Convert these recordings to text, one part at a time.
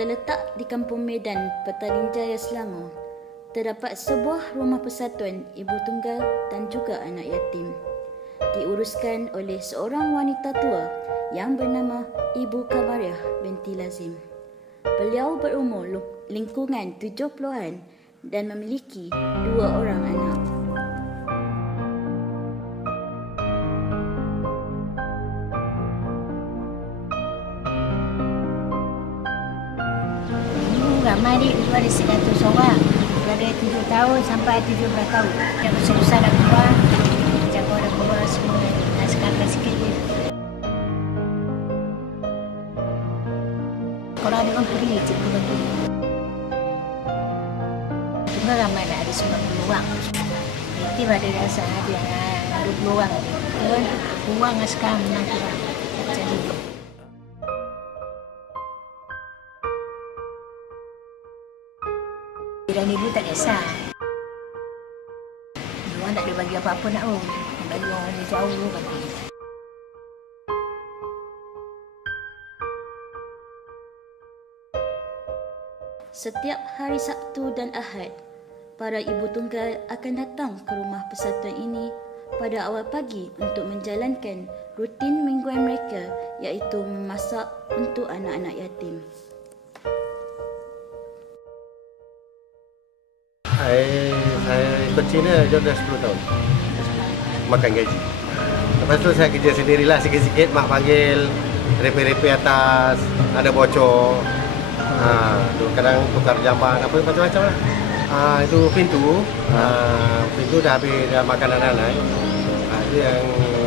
Terletak di Kampung Medan, Petaling Jaya, Selangor, terdapat sebuah rumah persatuan ibu tunggal dan juga anak yatim. Diuruskan oleh seorang wanita tua yang bernama Ibu Kamariah binti Lazim. Beliau berumur lingkungan 70-an dan memiliki dua orang anak. Ramai ni dulu ada 100 orang. Dari 7 tahun sampai 17 tahun. Yang besar-besar dah keluar. Jaga dah keluar semua. Dah sekarang sikit je. Kalau ada orang pergi cikgu bagi. Cuma ramai dah ada 90 orang. Itu ada rasa ada yang 20 orang. Lah sekarang menang kurang. Dan ibu tak kisah. Diorang tak ada bagi apa-apa nak pun. Bagi orang ni jauh dulu bagi. Setiap hari Sabtu dan Ahad, para ibu tunggal akan datang ke rumah persatuan ini pada awal pagi untuk menjalankan rutin mingguan mereka iaitu memasak untuk anak-anak yatim. Saya, saya ikut jauh dah 10 tahun. Makan gaji? Lepas tu saya kerja sendirilah sikit-sikit Mak panggil Repair-repair atas Ada bocor. Ha, tu Kadang tukar jamban Apa macam-macam lah. Ha, Itu pintu. Ha, Pintu dah habis Dah makan anak-anak. Ha, Itu yang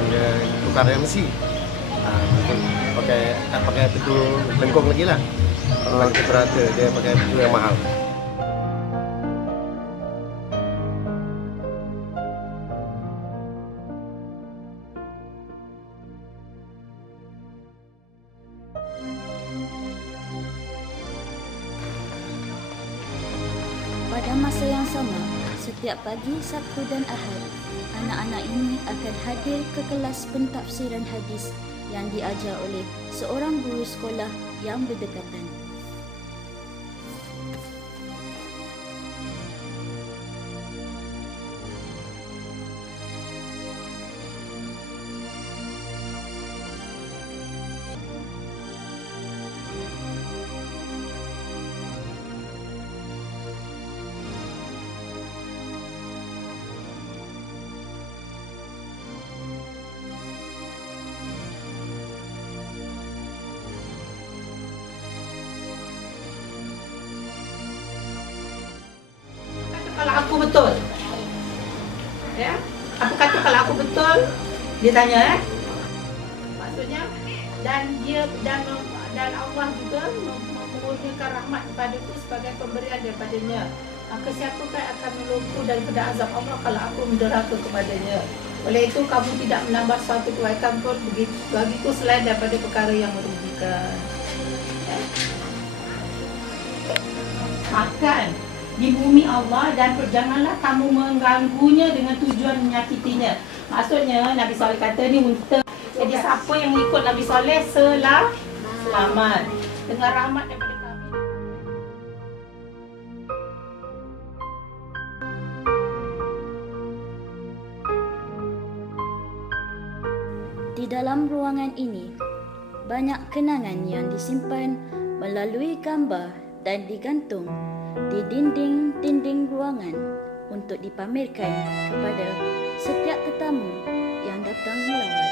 dia Tukar yang mesti ha, Pakai Tak pakai pintu lengkung lagi lah. Pakai pintu rata Dia pakai pintu yang mahal Pada masa yang sama, setiap pagi Sabtu dan Ahad, anak-anak ini akan hadir ke kelas pentafsiran hadis yang diajar oleh seorang guru sekolah yang berdekatan. Betul? Ya? Apa kata kalau aku betul? Dia tanya eh. Maksudnya dan dia dan dan Allah juga mem- memurnikan rahmat kepada itu sebagai pemberian daripadanya. Maka siapakah akan melumpuh daripada azab Allah kalau aku menderhaka kepadanya? Oleh itu kamu tidak menambah suatu kebaikan pun bagiku selain daripada perkara yang merugikan. Ya? Makan di bumi Allah dan janganlah kamu mengganggunya dengan tujuan menyakitinya. Maksudnya Nabi Soleh kata ni unta. Jadi siapa yang mengikut Nabi Soleh selah selamat. Dengan rahmat daripada. Di dalam ruangan ini, banyak kenangan yang disimpan melalui gambar dan digantung di dinding-dinding ruangan untuk dipamerkan kepada setiap tetamu yang datang melawat.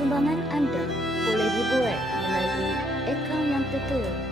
Sumbangan anda boleh dibuat melalui akaun yang tertera